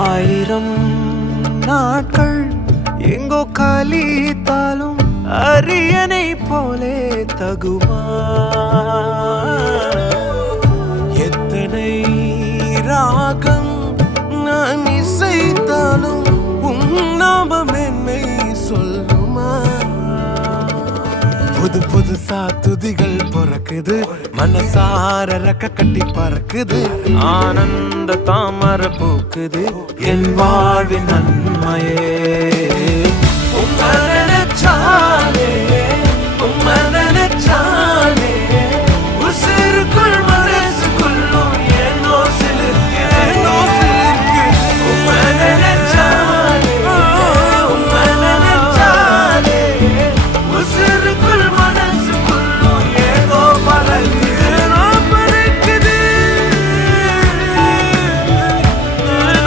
ஆயிரம் நாட்கள் எங்கோ கலித்தாலும் அரியணை போலே தகுமா எத்தனை ராகம் நான் இசைத்தாலும் நாமம் என்னை சொல்லுமா புது புதுசா துதிகள் பிறக்குது மனசார ரக்க கட்டி பறக்குது ஆனந்த தாமரை பூக்குது என் வாழ்வின் நன்மையே உன்னை நினைச்சா